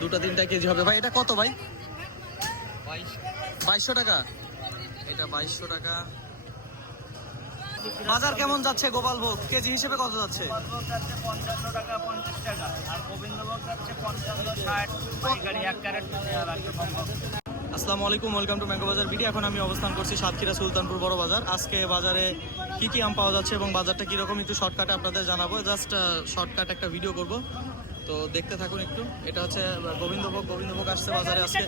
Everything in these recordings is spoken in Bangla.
দুটা তিনটা কেজি হবে ভাই। এটা কত ভাই? 2200 টাকা। এটা 2200 টাকা। বাজার কেমন যাচ্ছে গোপালভোগ কেজি হিসেবে কত যাচ্ছে? 55 টাকা 50 টাকা আর গোবিন্দভোগ যাচ্ছে 55 60 পাইকারি 1 ক্যারেট লাগবে। আসসালামু আলাইকুম, ওয়েলকাম টু ম্যাঙ্গো বাজার ভিডিও। এখন আমি অবস্থান করছি সাতক্ষীরা সুলতানপুর বড় বাজার। আজকে বাজারে কি কি আম পাওয়া যাচ্ছে এবং বাজারটা কিরকম একটু শর্টকাটে আপনাদের জানাবো। জাস্ট শর্টকাট একটা ভিডিও করব, তো দেখতে থাকুন একটু। এটা হচ্ছে গোবিন্দভোগ আসছে বাজারে আজকে।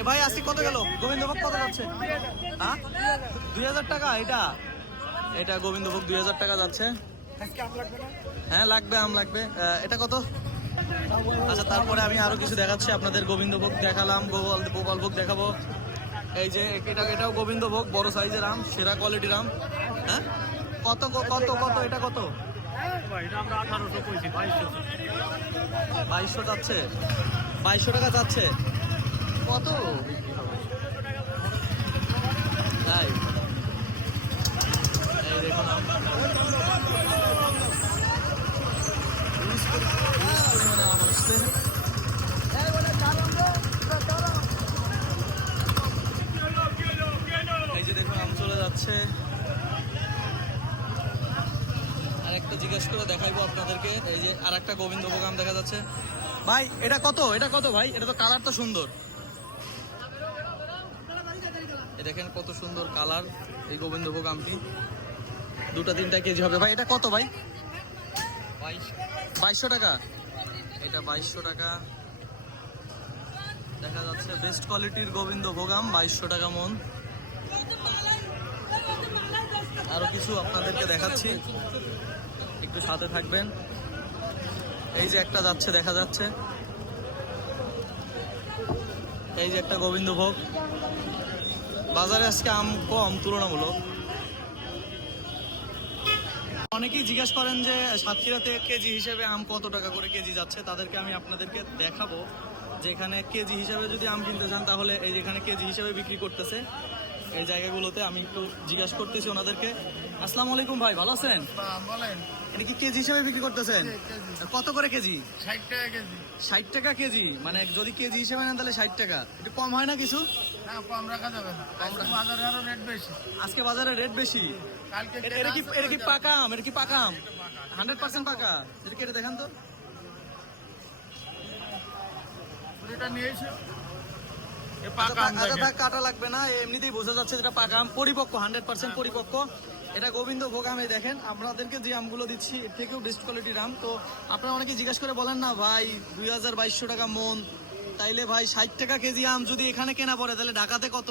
এ ভাই আজকে কত গেল গোবিন্দভোগ? কত যাচ্ছে? হ্যাঁ 2000 টাকা। এটা গোবিন্দভোগ 2000 টাকা যাচ্ছে। হ্যাঁ লাগবে, আম লাগবে। এটা কত? আচ্ছা, তারপরে আমি আরো কিছু দেখাচ্ছি আপনাদের। গোবিন্দভোগ দেখালাম, গোপালভোগ দেখাবো। এই যে এটাও গোবিন্দভোগ, বড় সাইজের আম, সেরা কোয়ালিটির আম। হ্যাঁ কত কত কত? এটা কত? 2200 যাচ্ছে। 2200 টাকা যাচ্ছে। কত তাই? এই দেখুন আম পরিমাণে আম আসছে। এই যে দেখুন আম চলে যাচ্ছে। আরেকটা জিজ্ঞেস করে দেখাইবো আপনাদেরকে। এই যে আরেকটা গোবিন্দভোগ আম দেখা যাচ্ছে। ভাই এটা কত? এটা কত ভাই? এটা তো কালার তো সুন্দর। দেখেন কত সুন্দর কালার এই গোবিন্দভোগ আমটি। দুটা তিনটা কেজি হবে ভাই। এটা কত ভাই? 2200 টাকা। এটা 2200 টাকা দেখা যাচ্ছে। বেস্ট কোয়ালিটির গোবিন্দভোগ আম 2200 টাকা মন। আরো কিছু আপনাদেরকে দেখাচ্ছি, একটু সাথে থাকবেন। এই যে একটা যাচ্ছে, দেখা যাচ্ছে। এই যে একটা গোবিন্দভোগ। বাজারে আজকে আম কম তুলনামূলক। অনেকেই জিজ্ঞেস করেন যে সাতক্ষীরাতে কেজি হিসেবে আম কত টাকা করে কেজি যাচ্ছে। তাদেরকে আমি আপনাদেরকে দেখাবো যে এখানে কেজি হিসেবে যদি আম কিনতে চান তাহলে এই যেখানে কেজি হিসেবে বিক্রি করতেছে এই জায়গাগুলোতে। আমি একটু জিজ্ঞাসা করতেছি ওনাদেরকে। আসসালামু আলাইকুম ভাই, ভালো আছেন? বলেন। এটা কি কেজি হিসেবে বিক্রি করতেছেন? কত করে কেজি? 60 টাকা কেজি। 60 টাকা কেজি, মানে যদি কেজি হিসেবে নেন তাহলে 60 টাকা। একটু কম হয় না কিছু? না, কম রাখা যাবে না। বাজারে আরো রেট বেশি। আজকে বাজারে রেট বেশি। কালকে এটা কি পাকা আম? এটা কি পাকা আম? 100% পাকা। এটা কেটে দেখান তো। এটা নিয়েছো আচ্ছা, কাটা লাগবে না, এমনিতেই বোঝা যাচ্ছে যেটা পাকা আম, পরিপক্ক, 100% পরিপক্ক। এটা গোবিন্দভোগ আম। দেখেন আপনাদেরকে যে আমগুলো দিচ্ছি এর থেকেও বেস্ট কোয়ালিটির আম। তো আপনারা অনেকে জিজ্ঞাসা করে বলেন না ভাই 2200 টাকা মন, তাইলে ভাই 60 টাকা কেজি আম যদি এখানে কেনা পড়ে তাহলে ঢাকাতে কত?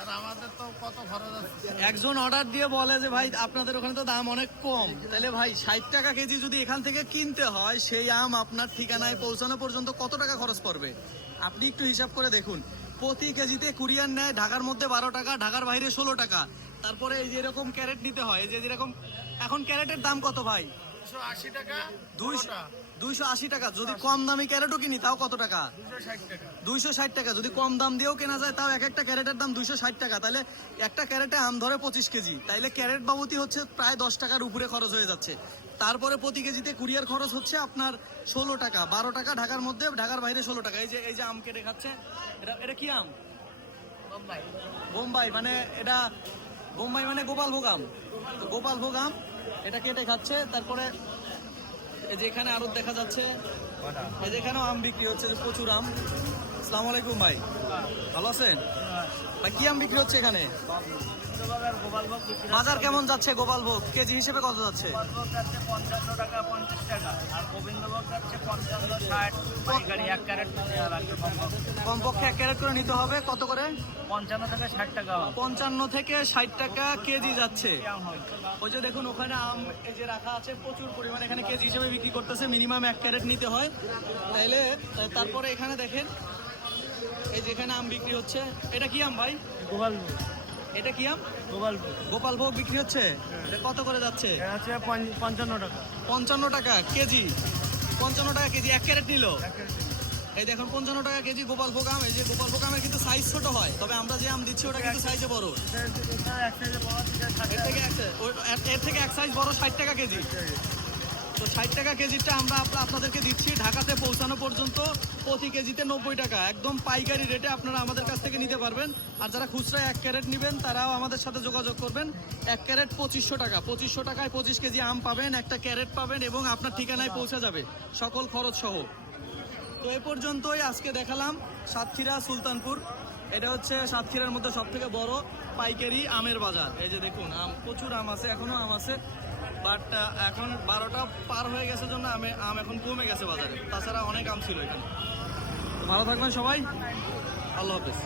আর আমাদের তো কত খরচ আছে। একজন অর্ডার দিয়ে বলে যে ভাই আপনাদের ওখানে তো দাম অনেক কম, তাহলে ভাই 60 টাকা কেজি যদি এখান থেকে কিনতে হয় সেই আম আপনার ঠিকানায় পৌঁছানো পর্যন্ত কত টাকা খরচ পড়বে আপনি একটু হিসাব করে দেখুন। প্রতি কেজিতে কুরিয়ার নেয় ঢাকার মধ্যে 12 টাকা, ঢাকার বাইরে 16 টাকা। তারপরে এই যে এরকম ক্যারেট নিতে হয়, যে যেরকম এখন ক্যারেটের দাম কত ভাই? 280 টাকা। 280 টাকা। যদি কম দামি ক্যারেটও কিনি তাও কত টাকা? 260 টাকা। 260 টাকা। যদি কম দাম দিয়েও কেনা যায় তাও এক একটা ক্যারেটের দাম 260 টাকা। তাহলে একটা ক্যারেটে আম ধরে 25 কেজি, তাইলে ক্যারেট বাবতি হচ্ছে প্রায় 10 টাকার উপরে খরচ হয়ে যাচ্ছে। তারপরে প্রতি কেজিতে কুরিয়ার খরচ হচ্ছে আপনার 16 টাকা, 12 টাকা ঢাকার মধ্যে, ঢাকার বাইরে 16 টাকা। এই যে আম কেটে খাচ্ছে, এটা কি আম? বোম্বাই। মানে এটা বোম্বাই মানে গোপালভোগ আম। গোপালভোগ আম এটা কেটে খাচ্ছে। তারপরে যেখানে আরো দেখা যাচ্ছে যেখানেও আম বিক্রি হচ্ছে, যে প্রচুর আম। আসসালামু আলাইকুম ভাই, ভালো আছেন ভাই? কি আম বিক্রি হচ্ছে এখানে? বাজার কেমন যাচ্ছে গোপালভোগ কেজি হিসেবে কত যাচ্ছে? 55 টাকা 50 টাকা আর গোবিন্দভোগ যাচ্ছে 55 60 পাইকারি 1 ক্যারেট লাগবে। কমপক্ষে 1 ক্যারেট করে নিতে হবে। কত করে? 55 থেকে 60 টাকা। 55 থেকে 60 টাকা কেজি যাচ্ছে। ওই যে দেখুন ওখানে আম এই যে রাখা আছে প্রচুর পরিমাণে, এখানে কেজি হিসেবে বিক্রি করতেছে। মিনিমাম 1 ক্যারেট নিতে হয় তাইলে। তারপরে এখানে দেখেন এই যেখানে আম বিক্রি হচ্ছে, এটা কি আম ভাই? গোপালভোগ। এটা কি আম? গোপালভোগ। গোপালভোগ বিক্রি হচ্ছে। এটা কত করে যাচ্ছে? আছে 55 টাকা। 55 টাকা কেজি। 55 টাকা কেজি, 1 ক্যারেট নিল। এই দেখুন 55 টাকা কেজি গোপালভোগ আম। এই যে গোপালভোগ আমের কিন্তু সাইজ ছোট হয়, তবে আমরা যে আম দিচ্ছি ওটা কিন্তু সাইজে বড়। এর থেকে এক সাইজ বড় 60 টাকা কেজি। তো 60 টাকা কেজিটা আমরা আপনাদেরকে দিচ্ছি ঢাকাতে পৌঁছানো পর্যন্ত প্রতি কেজিতে 90 টাকা, একদম পাইকারি রেটে আপনারা আমাদের কাছ থেকে নিতে পারবেন। আর যারা খুচরা 1 ক্যারেট নেবেন তারাও আমাদের সাথে যোগাযোগ করবেন। 1 ক্যারেট 2500 টাকা, 2500 টাকায় 25 কেজি আম পাবেন, একটা ক্যারেট পাবেন এবং আপনার ঠিকানায় পৌঁছে যাবে সকল খরচ সহ। তো এ পর্যন্তই আজকে দেখালাম সাতক্ষীরা সুলতানপুর। এটা হচ্ছে সাতক্ষীরার মধ্যে সব থেকে বড় পাইকারি আমের বাজার। এই যে দেখুন আম, প্রচুর আম আছে, এখনো আম আছে, বাট এখন 12টা পার হয়ে গেছে জন্য আম এখন কমে গেছে বাজারে, তাছাড়া অনেক আম ছিল এখানে। ভালো থাকবেন সবাই, আল্লাহ হাফেজ।